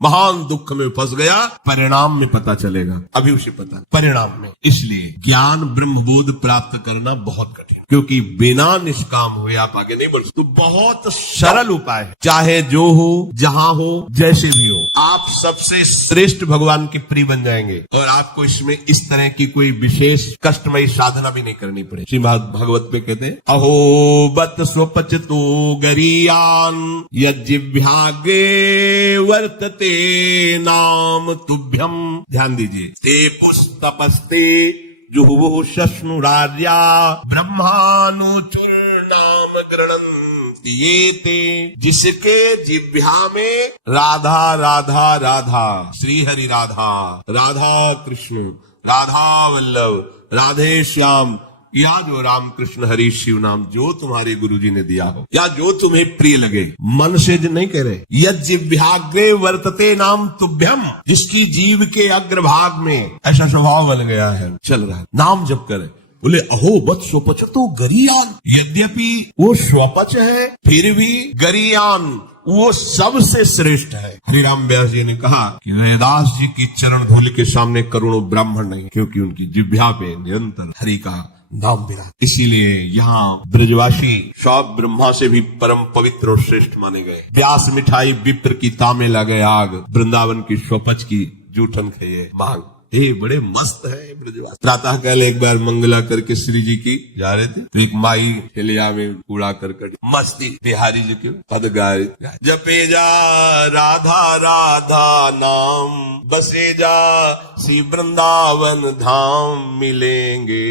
महान दुख में फंस गया, परिणाम में पता चलेगा, अभी उसे पता परिणाम में। इसलिए ज्ञान ब्रह्मबोध प्राप्त करना बहुत कठिन, क्योंकि बिना निष्काम हुए आप आगे नहीं बढ़ सकते। तो बहुत सरल उपाय है, चाहे जो हो, जहां हो, जैसे भी हो, आप सबसे श्रेष्ठ भगवान के प्रिय बन जाएंगे और आपको इसमें इस तरह की कोई विशेष कष्टमयी साधना भी नहीं करनी पड़े। श्रीमद् भागवत में कहते हैं, अहो बत स्वपचतो गरीयान यज्जिह्वाग्रे वर्तते नाम तुभ्यम। ध्यान दीजिए, ते पुस्तपस्ते जुहुः शश्नुरार्या ब्रह्मानुचूर्णाम गृणन्ति ये ते। जिसके जिह्वा में राधा राधा राधा, श्री हरि राधा, राधा कृष्ण, राधा वल्लभ, राधे श्याम, या जो राम कृष्ण हरि शिव नाम जो तुम्हारे गुरुजी ने दिया हो, या जो तुम्हें प्रिय लगे, मन से नहीं कह रहे, यज्जिह्वाग्रे वर्तते नाम तुभ्यम, जिसकी जीव के अग्रभाग में ऐसा स्वभाव बन गया है, चल रहा है, नाम जप करे। बोले अहो बत स्वपच तो गरीयान, यद्यपि वो स्वपच है फिर भी गरीयान वो सबसे श्रेष्ठ है। हरिराम व्यास जी ने कहा कि वेदास जी की चरण धूल के सामने करोड़ों ब्राह्मण नहीं, क्योंकि उनकी जिह्वा पे निरंतर हरि का नाम विराज। इसीलिए यहाँ ब्रजवासी सब ब्रह्मा से भी परम पवित्र और श्रेष्ठ माने गए। व्यास मिठाई विप्र की तामे लगे आग, वृंदावन की स्वपच की जूठन खाइए मांग। ये बड़े मस्त है ब्रजवासी। प्रातः काल एक बार मंगला करके श्री जी की जा रहे थे, तो एक माई ठेलिया में कूड़ा करकट मस्ती बिहारी जी के पद गा रहे, जपे जा राधा राधा नाम, बसे जा श्री वृंदावन धाम, मिलेंगे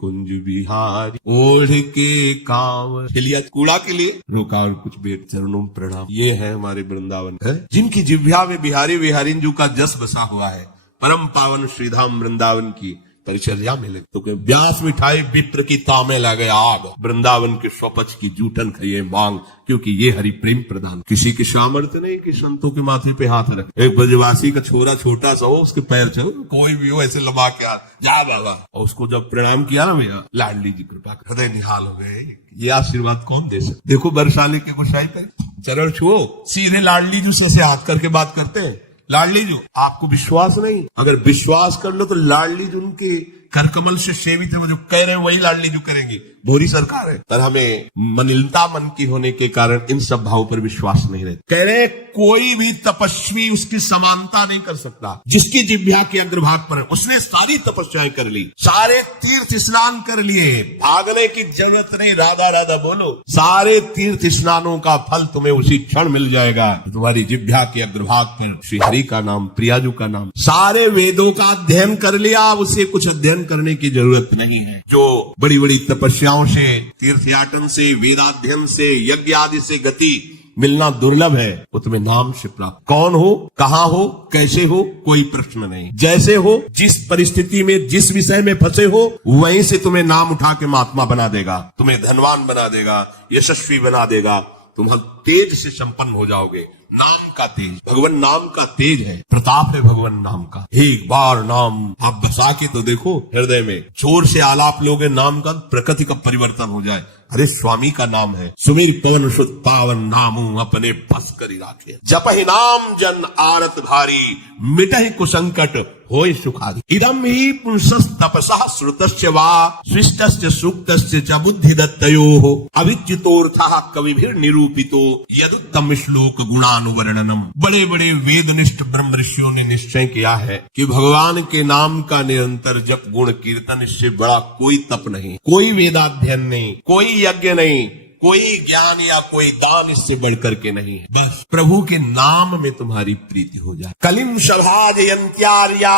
कुंज बिहारी ओढ़ के कांवर। ठेलिया कूड़ा के लिए रोका और कुछ बेट चरणों में प्रणाम। ये है हमारे वृंदावन है, जिनकी जिह्वा में बिहारी बिहारीन जी का जस बसा हुआ है। परम पावन श्रीधाम वृंदावन की परिचर्या मिले तो व्यास मिठाई विप्र की तामे लगे आग, वृंदावन के स्वपच की जूठन खाइए मांग, क्योंकि ये हरि प्रेम प्रदान। किसी की सामर्थ्य नहीं कि संतों के माथे पे हाथ रख। एक ब्रजवासी का छोरा छोटा सा हो, उसके पैर चल, कोई भी हो ऐसे लबा के हाथ, जा बाबा, और उसको जब प्रणाम किया ना भैया, लाडली जी कृपा हृदय निहाल हो गए। ये आशीर्वाद कौन दे सकते? देखो बरसाले के गोसाई पे चरण छुओ, सीधे लाडली जी से हाथ करके बात करते हैं। लाडली जी, आपको विश्वास नहीं, अगर विश्वास कर लो तो लाडली जी उनके करकमल से सेवित है, वो जो कह रहे हैं वही लाडली जी करेंगी। भोरी सरकार है, पर हमें मनिलता मन की होने के कारण इन सब भावों पर विश्वास नहीं रहता। कह रहे कोई भी तपस्वी उसकी समानता नहीं कर सकता। जिसकी जिह्वा के अग्रभाग पर है, उसने सारी तपस्याएं कर ली, सारे तीर्थ स्नान कर लिए, भागने की जरूरत नहीं, राधा राधा बोलो, सारे तीर्थ स्नानों का फल तुम्हें उसी क्षण मिल जाएगा। तुम्हारी जिह्वा के अग्रभाग पर श्री हरि का नाम, प्रियाजू का नाम। सारे वेदों का अध्ययन कर लिया, उसे कुछ अध्ययन करने की जरूरत नहीं है। जो बड़ी बड़ी तपस्याओं से, तीर्थयाटन से, वेदाध्ययन से, यज्ञ आदि से गति मिलना दुर्लभ है, वो तुम्हें नाम से प्राप्त। कौन हो, कहाँ हो, कैसे हो, कोई प्रश्न नहीं। जैसे हो, जिस परिस्थिति में, जिस विषय में फंसे हो, वहीं से तुम्हें नाम उठा के महात्मा बना देगा, तुम्हें धनवान बना देगा, यशस्वी बना देगा, तुम तेज से संपन्न हो जाओगे। नाम का तेज, भगवान नाम का तेज है, प्रताप है भगवान नाम का। एक बार नाम आप बसा के तो देखो हृदय में, जोर से आलाप लोगे नाम का, प्रकृति का परिवर्तन हो जाए। अरे स्वामी का नाम है, सुमीर पवन सुत पावन नामू अपने बस करी राखे, जपहि नाम जन आरत भारी, मिटहि कुसंकट होय सुखादि। इदम ही पुंसस् तपसः श्रुतस्य वा सृष्टस्य सूक्तस्य च बुद्धि दत्तयोः अविच्युतोऽर्थः कविभिर निरूपितो यदुत्तम श्लोक गुणानुवर्णनम। बड़े बड़े वेदनिष्ठ ब्रह्म ऋषियों ने निश्चय किया है कि भगवान के नाम का निरंतर जप, गुण कीर्तन, इससे बड़ा कोई तप नहीं, कोई वेदाध्ययन नहीं, कोई यज्ञ नहीं, कोई ज्ञान या कोई दान इससे बढ़कर के नहीं है। बस प्रभु के नाम में तुम्हारी प्रीति हो जाए। कलिम सभाजयन्त्यार्या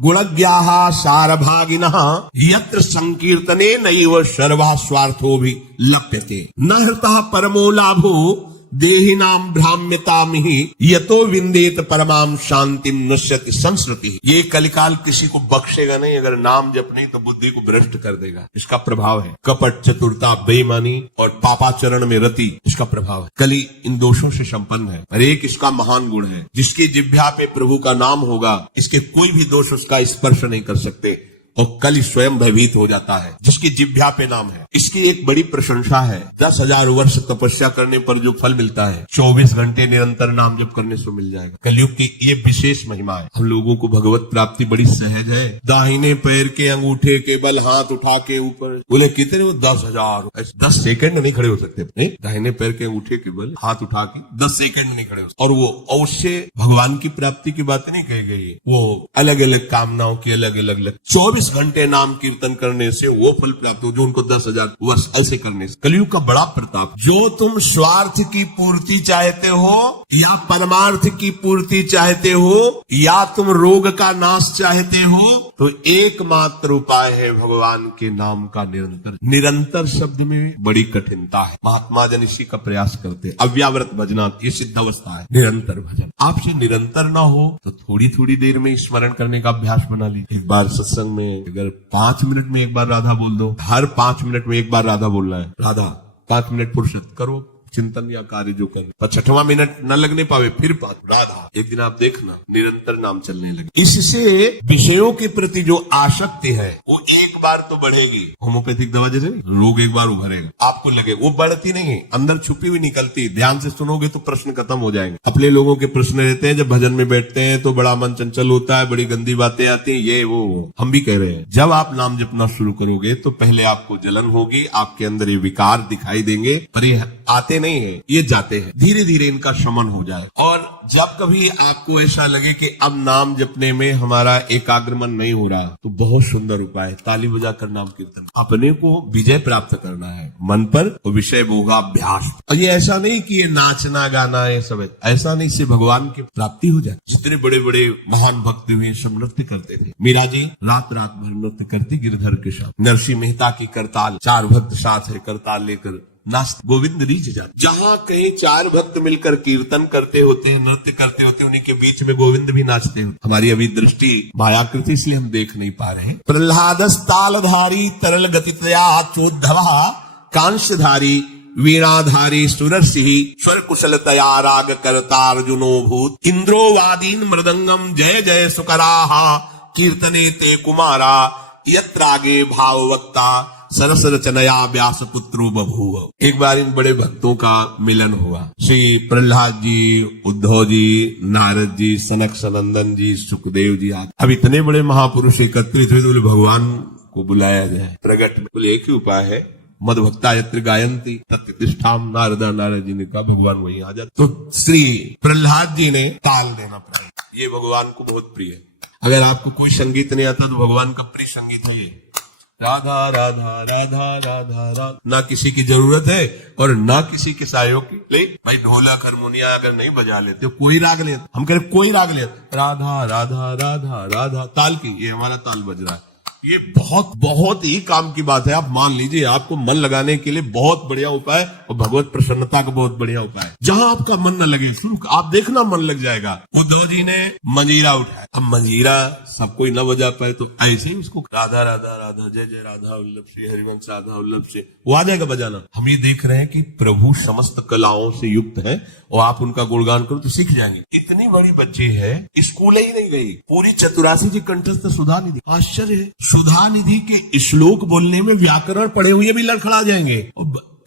गुणज्ञाः सारभागिनः यत्र संकीर्तने नैव सर्वः स्वार्थो भी लप्यते न हृतः परमो लाभो देहि नाम भ्राम्यतामिहि यतो विंदेत परमाम शांतिम नश्यति संस्कृति। ये कलिकाल किसी को बख्शेगा नहीं, अगर नाम जप नहीं तो बुद्धि को भ्रष्ट कर देगा। इसका प्रभाव है कपट, चतुरता, बेईमानी और पापाचरण में रति, इसका प्रभाव है। कली इन दोषों से संपन्न है, और एक इसका महान गुण है, जिसकी जिह्वा पे प्रभु का नाम होगा, इसके कोई भी दोष उसका स्पर्श नहीं कर सकते। और कल स्वयं भयभीत हो जाता है। जिसकी जिह्वा पे नाम है, इसकी एक बड़ी प्रशंसा है। 10,000 वर्ष तपस्या करने पर जो फल मिलता है 24 घंटे निरंतर नाम जप करने से मिल जाएगा। कलयुग की ये विशेष महिमा है। हम लोगों को भगवत प्राप्ति बड़ी सहज है। दाहिने पैर के अंगूठे के बल हाथ उठा के ऊपर, बोले कितने वो 10,000, 10 सेकंड नहीं खड़े हो सकते। नहीं, दाहिने पैर के अंगूठे के बल हाथ उठा के 10 सेकंड नहीं खड़े हो सकते। और वो अवश्य भगवान की प्राप्ति की बात नहीं कही गई है, वो अलग अलग कामनाओं की अलग अलग 24 घंटे नाम कीर्तन करने से वो फल प्राप्त हो जो उनको 10,000 वर्ष ऐसे करने से। कलयुग का बड़ा प्रताप। जो तुम स्वार्थ की पूर्ति चाहते हो या परमार्थ की पूर्ति चाहते हो या तुम रोग का नाश चाहते हो, तो एकमात्र उपाय है भगवान के नाम का निरंतर। निरंतर शब्द में बड़ी कठिनता है। महात्मा जन इसी का प्रयास करते हैं। अव्याव्रत भजना, ये सिद्ध अवस्था है निरंतर भजन। आपसे निरंतर ना हो तो थोड़ी थोड़ी देर में स्मरण करने का अभ्यास बना लीजिए। एक बार सत्संग में अगर 5 मिनट में एक बार राधा बोल दो, हर 5 मिनट में एक बार राधा बोलना है। राधा 5 मिनट फुर्सत करो, चिंतन या कार्य जो कर, पर 6वां मिनट न लगने पावे फिर 5 राधा। एक दिन आप देखना निरंतर नाम चलने लगे। इससे विषयों के प्रति जो आसक्ति है वो एक बार तो बढ़ेगी। होम्योपैथिक दवा जैसे रोग एक बार उभरेगा, आपको लगे वो बढ़ती नहीं है, अंदर छुपी हुई निकलती। ध्यान से सुनोगे तो प्रश्न खत्म हो जाएंगे। अपने लोगों के प्रश्न रहते हैं, जब भजन में बैठते हैं तो बड़ा मन चंचल होता है, बड़ी गंदी बातें आती हैं, ये वो। हम भी कह रहे हैं, जब आप नाम जपना शुरू करोगे तो पहले आपको जलन होगी, आपके अंदर ये विकार दिखाई देंगे, पर ये आते नहीं है, ये जाते हैं। धीरे धीरे इनका शमन हो जाए। और जब कभी आपको ऐसा लगे कि अब नाम जपने में हमारा एकाग्रमन नहीं हो रहा, तो बहुत सुंदर उपाय है, ताली बजाकर नाम कीर्तन। अपने को विजय प्राप्त करना है मन पर, तो विषय भोगाभ्यास। और ये ऐसा नहीं कि ये नाचना गाना ये सब है, ऐसा नहीं, इससे भगवान की प्राप्ति हो जाए। जितने बड़े बड़े महान भक्त हुए सब नृत्य करते थे। मीरा जी रात रात भर नृत्य करती गिरधर के साथ। नरसिंह मेहता की करताल, 4 भक्त साथ है, करताल लेकर नाच गोविंद रीझ जाते। जहां कहीं 4 भक्त मिलकर कीर्तन करते होते हैं, नृत्य करते होते हैं, उन्हीं के बीच में गोविंद भी नाचते हैं। हमारी अभी दृष्टि मायाकृति, इसलिए हम देख नहीं पा रहे हैं। प्रहलादस तालधारी तरल गतितया चोद्धवा कांशधारी वीणाधारी सुरसिंह स्वर कुशलतया राग करता अर्जुनो भूत इंद्रो वादीन मृदंगम जय जय सुकराहा कीर्तने ते कुमारा यत्रागे भाववक्ता सरस रचनया व्यास पुत्रो बभूव। एक बार इन बड़े भक्तों का मिलन हुआ। श्री प्रहलाद जी, उद्धव जी, नारद जी, सनक सनंदन जी, सुखदेव जी आदि। अब इतने बड़े महापुरुष एकत्रित हुए, तो भगवान को बुलाया जाए प्रगट में। बोले एक ही उपाय है, मद भक्ता यत्र गायंती तत्तिष्ठाम। नारद जी ने कहा भगवान वही आ जाते। तो श्री प्रहलाद जी ने ताल देना पड़ा। ये भगवान को बहुत प्रिय है। अगर आपको कोई संगीत नहीं आता तो भगवान का प्रिय संगीत है ये। राधा राधा राधा राधा राधा। ना किसी की जरूरत है और ना किसी के सहयोग की। ले भाई ढोलक हारमोनिया अगर नहीं बजा लेते, कोई राग लेते, हम कह रहे कोई राग लेते, राधा राधा राधा राधा ताल की, ये हमारा ताल बज रहा है। ये बहुत ही काम की बात है। आप मान लीजिए, आपको मन लगाने के लिए बहुत बढ़िया उपाय और भगवत प्रसन्नता का बहुत बढ़िया उपाय। जहां आपका मन न लगे, आप देखना मन लग जाएगा। उद्धव जी ने मंजीरा उठाया। अब मंजीरा सब कोई न बजा पाए तो ऐसे ही उसको राधा राधा राधा जय जय राधा वल्लभ से हरिवंश राधा वल्लभ से वो आ जाएगा बजाना। हम ये देख रहे हैं कि प्रभु समस्त कलाओं से युक्त है और आप उनका गुणगान करो तो सीख जाएंगे। इतनी बड़ी बच्ची है, स्कूल ही नहीं गई, पूरी चतुरासी जी कंठस्थ सुधा निधि। आश्चर्य है, सुधा निधि के श्लोक बोलने में व्याकरण पढ़े हुए भी लड़खड़ा जाएंगे।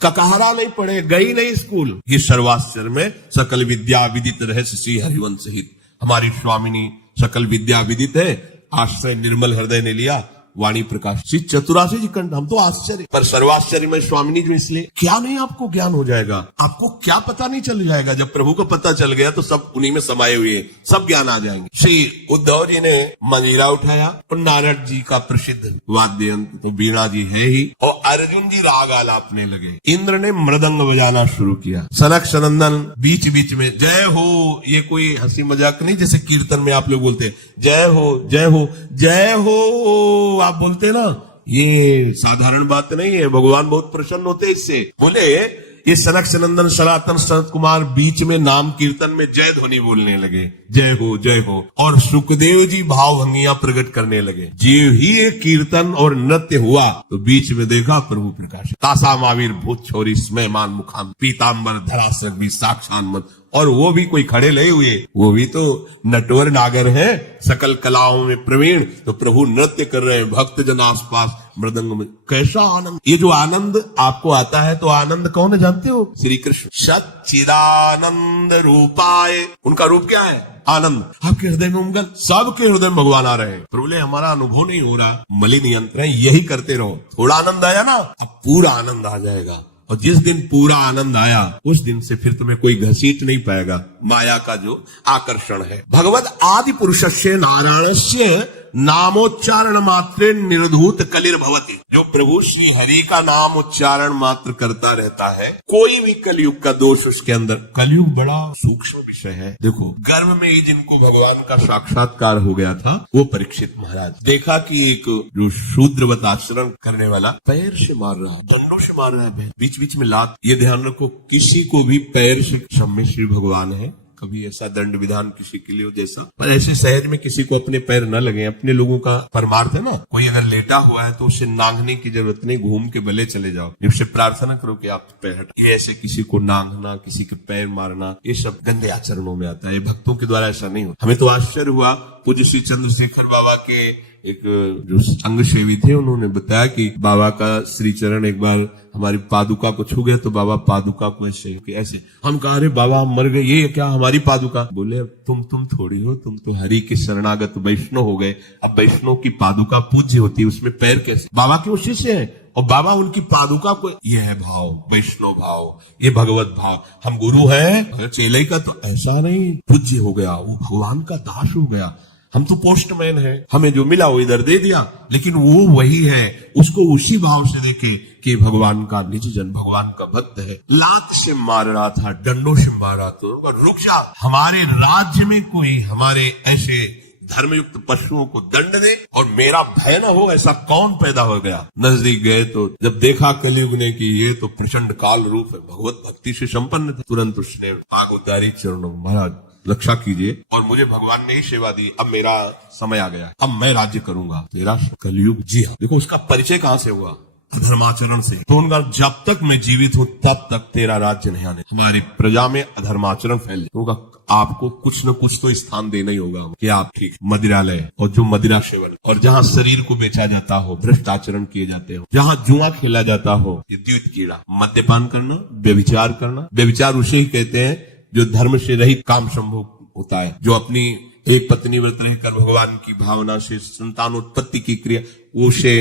ककहरा नहीं पढ़े, गई नहीं स्कूल। ये सर्वाश्चर्य में सकल विद्या विदित रहस्य श्री हरिवंश सहित। हमारी स्वामिनी सकल विद्या विदित है, आश्रय निर्मल हृदय ने लिया, वाणी प्रकाश श्री चतुरासी जी कंठ। हम तो आश्चर्य, पर सर्वाश्चर्य में स्वामिनी जो, इसलिए क्या नहीं आपको ज्ञान हो जाएगा। आपको क्या पता नहीं चल जाएगा। जब प्रभु को पता चल गया तो सब उन्हीं में समाये हुए सब ज्ञान आ जाएंगे। श्री उद्धव जी ने मंजीरा उठाया और नारद जी का प्रसिद्ध वाद्य यंत्र तो वीणा जी है ही, और अर्जुन जी राग आलापने लगे। इंद्र ने मृदंग बजाना शुरू किया। सनक सनंदन बीच बीच में जय हो। ये कोई हंसी मजाक नहीं, जैसे कीर्तन में आप लोग बोलते हैं जय हो जय हो जय हो, आप बोलते ना, ये साधारण बात नहीं है। भगवान बहुत प्रसन्न होते हैं इससे। बोले ये सनक सनंदन सनातन सनत कुमार बीच में नाम कीर्तन में जय ध्वनि बोलने लगे, जय हो जय हो, और सुखदेव जी भावभंगियां प्रकट करने लगे। जीव ही एक कीर्तन और नृत्य हुआ तो बीच में देखा प्रभु प्रकाश। तासा मावीर भूत छोरी स्मयमान मुखान पीताम्बर धरासर भी साक्षान मत और वो भी कोई खड़े नहीं हुए, वो भी तो नटवर नागर है, सकल कलाओं में प्रवीण। तो प्रभु नृत्य कर रहे हैं, भक्त जन आसपास मृदंग में। कैसा आनंद! ये जो आनंद आपको आता है, तो आनंद कौन है जानते हो? श्री कृष्ण। सच्चिदानंद रूपाय, उनका रूप क्या है? आनंद। आपके हृदय में उमगल, सबके हृदय में भगवान आ रहे हैं। प्रभु बोले हमारा अनुभव नहीं हो रहा, मलिन यंत्र है, यही करते रहो। थोड़ा आनंद आया ना, अब पूरा आनंद आ जाएगा। और जिस दिन पूरा आनंद आया, उस दिन से फिर तुम्हें कोई घसीट नहीं पाएगा माया का जो आकर्षण है। भगवत आदि पुरुषस्य नारायणस्य नामोच्चारण मात्रे निर्धूत कलिर भवति। जो प्रभु श्री हरि का नाम उच्चारण मात्र करता रहता है, कोई भी कलयुग का दोष उसके अंदर। कलयुग बड़ा सूक्ष्म विषय है। देखो, गर्भ में ही जिनको भगवान का साक्षात्कार हो गया था, वो परीक्षित महाराज। देखा कि एक जो शूद्रवत आचरण करने वाला पैर से मार रहा, दंडों से मार रहा है, बीच बीच में लात। ये ध्यान रखो, किसी को भी पैर से, क्षम्य श्री भगवान है, कभी ऐसा दंड विधान किसी के लिए हो जैसा, पर ऐसे सहज में किसी को अपने पैर न लगे। अपने लोगों का परमार्थ है ना, कोई अगर लेटा हुआ है तो उसे नांगने की जरूरत नहीं, घूम के भले चले जाओ, उससे प्रार्थना करो कि आप पैर हट। ये ऐसे किसी को नांगना, किसी के पैर मारना, ये सब गंदे आचरणों में आता है। भक्तों के द्वारा ऐसा नहीं होता। हमें तो आश्चर्य हुआ, पूज्य श्री चंद्रशेखर बाबा के एक जो अंग सेवी थे, उन्होंने बताया कि बाबा का श्री चरण एक बार हमारी पादुका को छू गया, तो बाबा पादुका को ऐसे हम कहा, अरे बाबा हम मर गए, ये क्या हमारी पादुका? बोले तुम थोड़ी हो, तुम तो हरि के शरणागत वैष्णव हो गए। अब वैष्णव की पादुका पूज्य होती है, उसमें पैर कैसे? बाबा के वो शिष्य है और बाबा उनकी पादुका को, ये है भाव, वैष्णव भाव, ये भगवत भाव। हम गुरु हैं, चेले का तो ऐसा नहीं, पूज्य हो गया, वो भगवान का दास हो गया। हम तो पोस्टमैन हैं, हमें जो मिला वो इधर दे दिया, लेकिन वो वही है, उसको उसी भाव से देखे कि भगवान का निज जन, भगवान का भक्त है। लात से मार रहा था, डंडों से मार रहा था, रुक जा, हमारे राज्य में कोई हमारे ऐसे धर्मयुक्त पशुओं को दंड दे और मेरा भय न हो, ऐसा कौन पैदा हो गया? नजदीक गए तो जब देखा कलयुग ने कि ये तो प्रचंड काल रूप है, भगवत भक्ति से संपन्न था, तुरंत उसने आग उतारी चरणों, महाराज रक्षा कीजिए। और मुझे भगवान ने ही सेवा दी, अब मेरा समय आ गया, अब मैं राज्य करूंगा। तेरा कलयुग, जी हाँ। देखो उसका परिचय कहां से हुआ? अधर्माचरण से। तो उनका जब तक मैं जीवित हूं तब तक तेरा राज्य नहीं आने। हमारी प्रजा में अधर्माचरण फैले, होगा, आपको कुछ न कुछ तो स्थान देना ही होगा कि आप ठीक मदिरालय और जो मदिरा सेवन, और जहां शरीर को बेचा जाता हो, भ्रष्ट आचरण किए जाते हो, जहां जुआ खेला जाता हो, ये द्वित कीड़ा, मद्यपान करना, व्यभिचार करना। व्यभिचार उसे ही कहते हैं जो धर्म से रहित काम संभोग होता है, जो अपनी एक पत्नी व्रत रहकर भगवान की भावना से संतानोत्पत्ति की क्रिया, उसे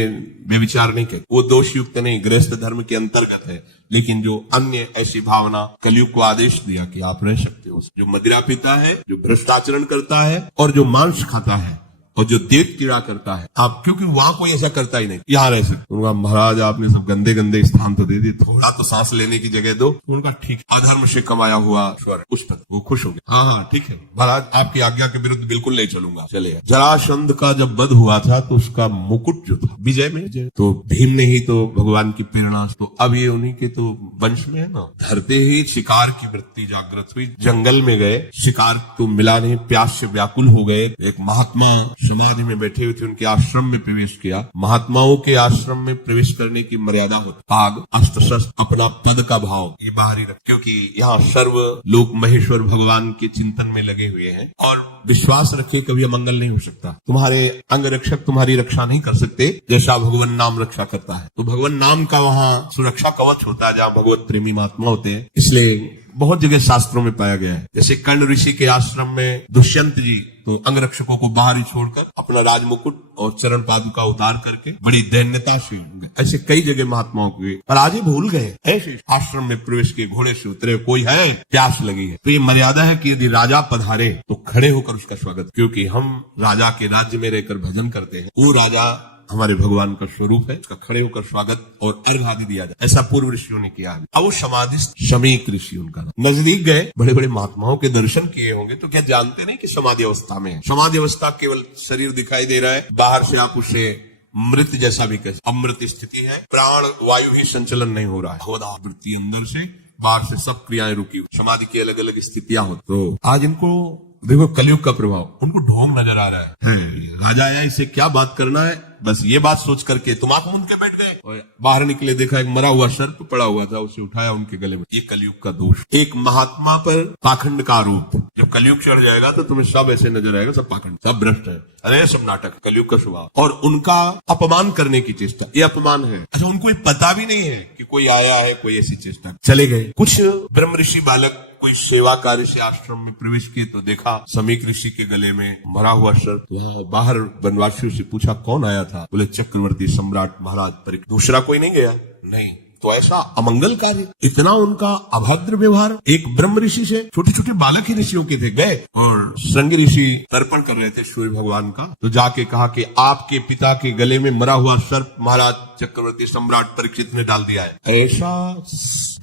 व्यभिचार नहीं कहते, वो दोष युक्त नहीं, गृहस्थ धर्म के अंतर्गत है। लेकिन जो अन्य ऐसी भावना, कलयुग को आदेश दिया कि आप रह सकते हो, जो मदिरा पीता है, जो भ्रष्टाचरण करता है, और जो मांस खाता है, और जो देव कीड़ा करता है, आप, क्योंकि वहां कोई ऐसा करता ही नहीं, यहाँ रह सकते। उनका महाराज आपने सब गंदे गंदे स्थान तो दे दिए, थोड़ा तो सांस लेने की जगह दो। उनका ठीक, अधर्म से कमाया हुआ स्वर, उस पर वो खुश हो गया। हाँ ठीक है महाराज, आपकी आज्ञा के विरुद्ध बिल्कुल नहीं चलूंगा, चलेगा। जरासंध का जब वध हुआ था तो उसका मुकुट जो था विजय में, तो भीम ने ही तो भगवान की प्रेरणा, तो अब ये उन्हीं के तो वंश में है ना। धरते ही शिकार की वृत्ति जागृत हुई, जंगल में गए, शिकार तो मिला नहीं, प्यास से व्याकुल हो गए। एक महात्मा समाधि में बैठे हुए थे, उनके आश्रम में प्रवेश किया। महात्माओं के आश्रम में प्रवेश करने की मर्यादा होती, पाग, अस्त्र शस्त्र, अपना पद का भाव ये बाहरी रख, क्योंकि यहाँ सर्व लोक महेश्वर भगवान के चिंतन में लगे हुए हैं। और विश्वास रखे, कभी अमंगल नहीं हो सकता। तुम्हारे अंग रक्षक तुम्हारी रक्षा नहीं कर सकते जैसा भगवान नाम रक्षा करता है। तो भगवान नाम का वहाँ सुरक्षा कवच होता है जहाँ भगवत प्रेमी महात्मा होते हैं। इसलिए बहुत जगह शास्त्रों में पाया गया है। जैसे कर्ण ऋषि के आश्रम में दुष्यंत जी तो अंगरक्षकों को बाहर ही छोड़कर अपना राजमुकुट और चरण पादुका उतार करके बड़ी दैन्यता से, ऐसे कई जगह महात्माओं के, पर आज ही भूल गए। ऐसे आश्रम में प्रवेश के, घोड़े से उतरे, कोई है, प्यास लगी है, तो ये मर्यादा है कि यदि राजा पधारे तो खड़े होकर उसका स्वागत, क्योंकि हम राजा के राज्य में रहकर भजन करते हैं। वो राजा हमारे भगवान का स्वरूप है, उसका खड़े होकर स्वागत और अर्घ आदि दिया जाए, ऐसा पूर्व ऋषियों ने किया है। अब वो समाधिस्थ शमीक ऋषि, उनका नजदीक गए, बड़े बड़े महात्माओं के दर्शन किए होंगे, तो क्या जानते नहीं कि समाधि अवस्था में है। समाधि अवस्था केवल शरीर दिखाई दे रहा है, बाहर से आप उसे मृत जैसा भी कह, अमृत स्थिति है, प्राण वायु ही संचलन नहीं हो रहा है, वृत्ति अंदर से, बाहर से सब क्रियाएं रुकी हुई। समाधि की अलग अलग स्थितियां होती। तो आज इनको देखो, कलयुग का प्रभाव, उनको ढोंग नजर आ रहा है। राजा आया, इसे क्या बात करना है, बस ये बात सोच करके तुम आंख मूंद के बैठ गए। और बाहर निकले, देखा एक मरा हुआ सर्प पड़ा हुआ था, उसे उठाया उनके गले में। ये कलयुग का दोष। एक महात्मा पर पाखंड का आरोप। जब कलयुग चढ़ जाएगा तो तुम्हें सब ऐसे नजर आएगा, सब पाखंड, सब भ्रष्ट है, अरे सब नाटक, कलयुग का स्वभाव। और उनका अपमान करने की चेष्टा, ये अपमान है। अच्छा, उनको पता भी नहीं है कि कोई आया है, कोई ऐसी चेष्टा। चले गए। कुछ ब्रह्म ऋषि बालक कोई सेवा कार्य से आश्रम में प्रवेश किए तो देखा समीक ऋषि के गले में मरा हुआ सर्प। यहाँ बाहर वनवासियों से पूछा कौन आया था? बोले चक्रवर्ती सम्राट महाराज परीक्षित। दूसरा कोई नहीं गया? नहीं। तो ऐसा अमंगल कार्य, इतना उनका अभद्र व्यवहार एक ब्रह्म ऋषि से। छोटे छोटे बालक ही ऋषियों के थे। गए और श्रृंग ऋषि तर्पण कर रहे थे सूर्य भगवान का, तो जाके कहा कि आपके पिता के गले में मरा हुआ सर्प महाराज चक्रवर्ती सम्राट परीक्षित ने डाल दिया है। ऐसा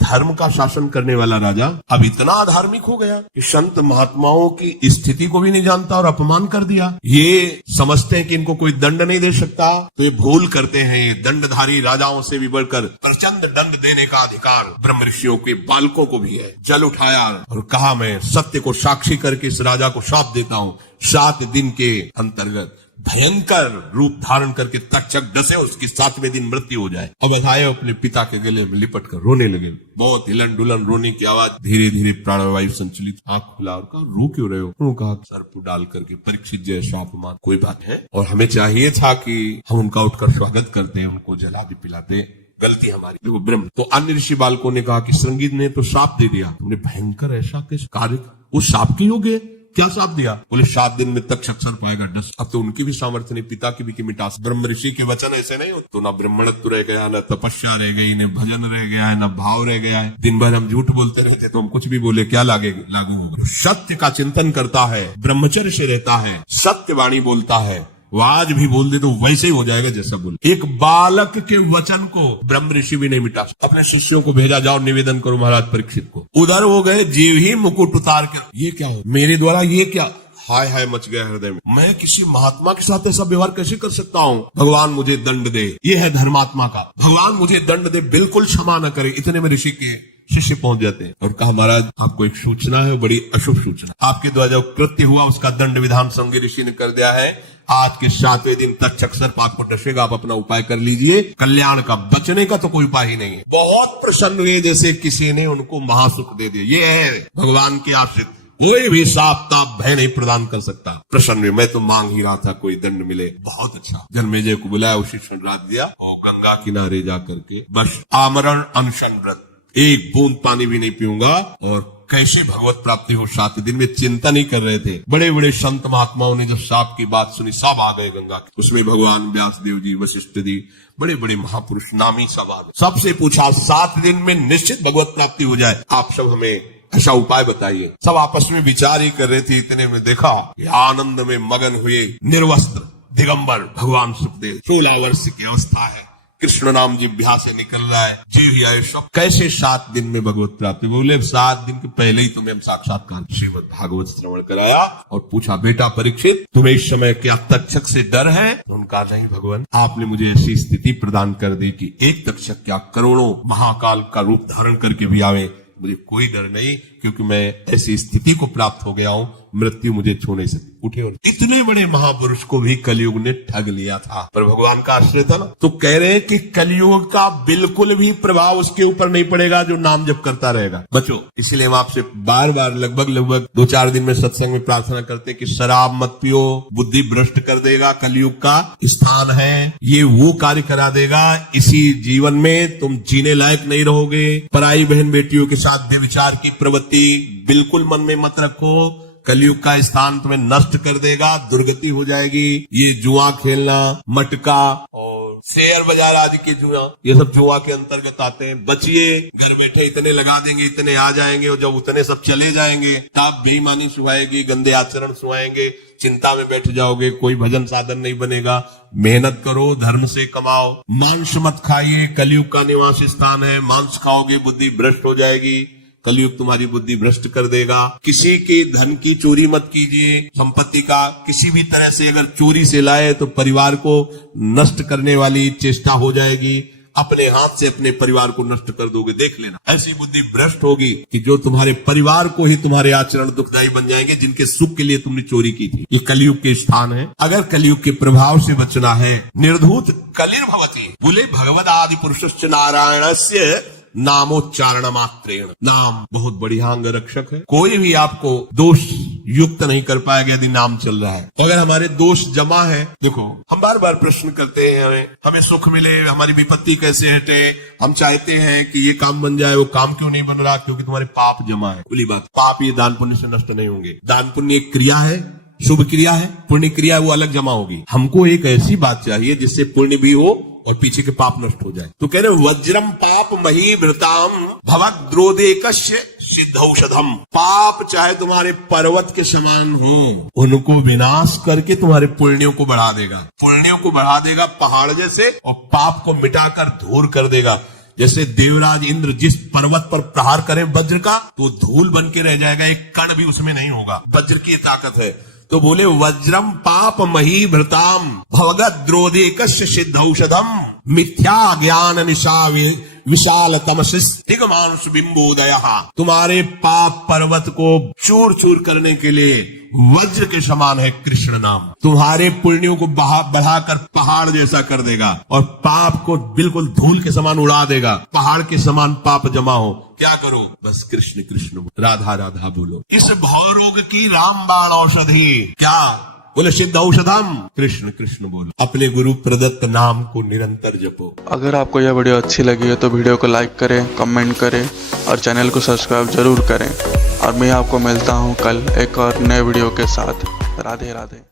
धर्म का शासन करने वाला राजा अब इतना अधार्मिक हो गया कि संत महात्माओं की स्थिति को भी नहीं जानता और अपमान कर दिया। ये समझते हैं कि इनको कोई दंड नहीं दे सकता, तो ये भूल करते हैं। ये दंडधारी राजाओं से भी बढ़कर प्रचंड दंड देने का अधिकार ब्रह्म ऋषियों के बालकों को भी है। जल उठाया और कहा मैं सत्य को साक्षी करके इस राजा को शाप देता हूँ, 7 दिन के अंतर्गत भयंकर रूप धारण करके तक्षक डसे, उसकी 7वें दिन मृत्यु हो जाए। अब बधाए अपने पिता के गले में लिपट कर रोने लगे। बहुत हिलन डुलन रोने की आवाज, धीरे धीरे प्राणवायु संचलित, आंख खुला और कहा रो क्यों रहे हो? उन्होंने कहा सर्प डाल करके परीक्षित जैसा अपमान कोई बात है, और हमें चाहिए था कि हम उनका उठकर स्वागत करते, उनको जला भी पिलाते, गलती हमारी। देखो ब्रह्म। तो अन्य ऋषि बालकों ने कहा कि श्रृंगी ने तो शाप दे दिया, तुमने भयंकर ऐसा किस कार्य, उस शाप के योग्य क्या साथ दिया? बोले 7 दिन में तक अक्षर पाएगा डस। अब तो उनकी भी सामर्थ्य नहीं, पिता की भी की मिटास। ब्रह्म ऋषि के वचन ऐसे नहीं होते। तो ना ब्राह्मणत्व रह गया, ना तपस्या रह गई, न भजन रह गया है, न भाव रह गया है। दिन भर हम झूठ बोलते रहते, तो हम कुछ भी बोले क्या लागू होगा? सत्य का चिंतन करता है, ब्रह्मचर्य से रहता है, सत्य वाणी बोलता है, वो आज भी बोल दे तो वैसे ही हो जाएगा जैसा बोल। एक बालक के वचन को ब्रह्म ऋषि भी नहीं मिटा। अपने शिष्यों को भेजा, जाओ निवेदन करो महाराज परीक्षित को। उधर हो गए, जीव ही मुकुट उतार कर, ये क्या हो मेरे द्वारा, ये क्या? हाय हाय मच गया हृदय में। मैं किसी महात्मा के साथ ऐसा व्यवहार कैसे कर सकता हूँ? भगवान मुझे दंड दे। ये है धर्मात्मा का, भगवान मुझे दंड दे, बिल्कुल क्षमा न करे। इतने में ऋषि के शिष्य पहुंच जाते हैं और कहा महाराज आपको एक सूचना है, बड़ी अशुभ सूचना। आपके द्वारा जो कृत्य हुआ उसका दंड विधान संज्ञ ऋषि ने कर दिया है। आज के 7वें दिन तक चक्षर पाक को डसेगा, आप अपना उपाय कर लीजिए। कल्याण का, बचने का तो कोई उपाय ही नहीं है। बहुत प्रसन्न हुए जैसे किसी ने उनको महासुख दे दिया। ये है भगवान के आश्रित, कोई भी साप ताप भय नहीं प्रदान कर सकता। प्रसन्न हुए, मैं तो मांग ही रहा था कोई दंड मिले। बहुत अच्छा। जन्मेजय को बुलाया, उसी क्षण रात दिया और गंगा किनारे जा करके बस आमरण अनशन व्रत, एक बूंद पानी भी नहीं पीऊंगा। और कैसे भगवत प्राप्ति हो 7 दिन में चिंता नहीं कर रहे थे। बड़े बड़े संत महात्माओं ने जब साप की बात सुनी, सब आ गए गंगा के। उसमें भगवान व्यासदेव जी, वशिष्ठ जी, बड़े बड़े महापुरुष नामी सब आ गए। सबसे पूछा 7 दिन में निश्चित भगवत प्राप्ति हो जाए, आप सब हमें ऐसा उपाय बताइए। सब आपस में विचार ही कर रहे थे। इतने में देखा कि आनंद में मगन हुए निर्वस्त्र दिगंबर भगवान सुखदेव, 16 वर्ष की अवस्था है, कृष्ण नाम जिह्वा से निकल रहा है, जीव आए सब। कैसे 7 दिन में भगवत प्राप्ति? बोले 7 दिन के पहले ही तुम्हें हम साक्षात्कार श्रीमद् भागवत श्रवण कराया और पूछा बेटा परीक्षित तुम्हें इस समय क्या तक्षक से डर है? उनका नहीं भगवान, आपने मुझे ऐसी स्थिति प्रदान कर दी कि एक तक्षक क्या करोड़ों महाकाल का रूप धारण करके भी आवे, मुझे कोई डर नहीं, क्योंकि मैं ऐसी स्थिति को प्राप्त हो गया हूं, मृत्यु मुझे छू नहीं सकती। उठे और इतने बड़े महापुरुष को भी कलयुग ने ठग लिया था, पर भगवान का आश्रय था ना। तो कह रहे हैं कि कलयुग का बिल्कुल भी प्रभाव उसके ऊपर नहीं पड़ेगा जो नाम जप करता रहेगा। बचो, इसलिए हम आपसे बार बार लगभग 2-4 दिन में सत्संग में प्रार्थना करते हैं कि शराब मत पियो, बुद्धि भ्रष्ट कर देगा, कलयुग का स्थान है, ये वो कार्य करा देगा। इसी जीवन में तुम जीने लायक नहीं रहोगे। पराई बहन बेटियों के साथ व्यभिचार की प्रवृत्ति बिल्कुल मन में मत रखो, कलयुग का स्थान तुम्हें नष्ट कर देगा, दुर्गति हो जाएगी। ये जुआ खेलना, मटका और शेयर बाजार आदि के जुआ, ये सब जुआ के अंतर्गत आते हैं। बचिए, घर बैठे इतने लगा देंगे, इतने आ जाएंगे, और जब उतने सब चले जाएंगे तब बेईमानी सुहाएगी, गंदे आचरण सुहाएंगे, चिंता में बैठ जाओगे, कोई भजन साधन नहीं बनेगा। मेहनत करो, धर्म से कमाओ, मांस मत खाइए, कलयुग का निवास स्थान है। मांस खाओगे बुद्धि भ्रष्ट हो जाएगी, कलयुग तुम्हारी बुद्धि भ्रष्ट कर देगा। किसी के धन की चोरी मत कीजिए, संपत्ति का किसी भी तरह से अगर चोरी से लाए तो परिवार को नष्ट करने वाली चेष्टा हो जाएगी। अपने हाथ से अपने परिवार को नष्ट कर दोगे, देख लेना। ऐसी बुद्धि भ्रष्ट होगी कि जो तुम्हारे परिवार को ही तुम्हारे आचरण दुखदायी बन जाएंगे, जिनके सुख के लिए तुमने चोरी की थी। ये कलयुग के स्थान है। अगर कलयुग के प्रभाव से बचना है, निर्धूत कलिर्भवति, बोले भगवद आदि पुरुषश्च नारायणस्य नामोच्चारण मात्रेण। नाम बहुत बढ़िया अंग रक्षक है। कोई भी आपको दोष युक्त नहीं कर पाएगा यदि नाम चल रहा है। तो अगर हमारे दोष जमा है, देखो हम बार बार प्रश्न करते हैं, हमें सुख मिले, हमारी विपत्ति कैसे हटे, हम चाहते हैं कि ये काम बन जाए, वो काम क्यों नहीं बन रहा? क्योंकि तुम्हारे पाप जमा है। खुली बात, पाप ये दान पुण्य से नष्ट नहीं होंगे। दान पुण्य एक क्रिया है, शुभ क्रिया है, पुण्य क्रिया वो अलग जमा होगी। हमको एक ऐसी बात चाहिए जिससे पुण्य भी हो और पीछे के पाप नष्ट हो जाए। तो कह रहे वज्रम पाप मही भृताम भवद्रोदेकस्य सिद्धौषधम। पाप चाहे तुम्हारे पर्वत के समान हो, उनको विनाश करके तुम्हारे पुण्यों को बढ़ा देगा। पुण्यों को बढ़ा देगा पहाड़ जैसे, और पाप को मिटाकर धूल कर देगा। जैसे देवराज इंद्र जिस पर्वत पर प्रहार करें वज्र का, तो धूल बन के रह जाएगा, एक कण भी उसमें नहीं होगा। वज्र की ताकत है। तो बोले वज्रम पाप मही भृताम भवद्रोदेकस्य सिद्धौषधम मिथ्या ज्ञान निशा विशाल तमसिस दिगमांश बिंबोदय। तुम्हारे पाप पर्वत को चूर चूर करने के लिए वज्र के समान है कृष्ण नाम। तुम्हारे पुण्यों को बढ़ाकर पहाड़ जैसा कर देगा और पाप को बिल्कुल धूल के समान उड़ा देगा। पहाड़ के समान पाप जमा हो, क्या करो? बस कृष्ण कृष्ण, राधा राधा बोलो। इस भवरोग की रामबाण औषधि क्या? बोले सिद्ध औषधम, कृष्ण कृष्ण बोलो। अपने गुरु प्रदत्त नाम को निरंतर जपो। अगर आपको यह वीडियो अच्छी लगी है तो वीडियो को लाइक करें, कमेंट करें और चैनल को सब्सक्राइब जरूर करें। और मैं आपको मिलता हूँ कल एक और नए वीडियो के साथ। राधे राधे।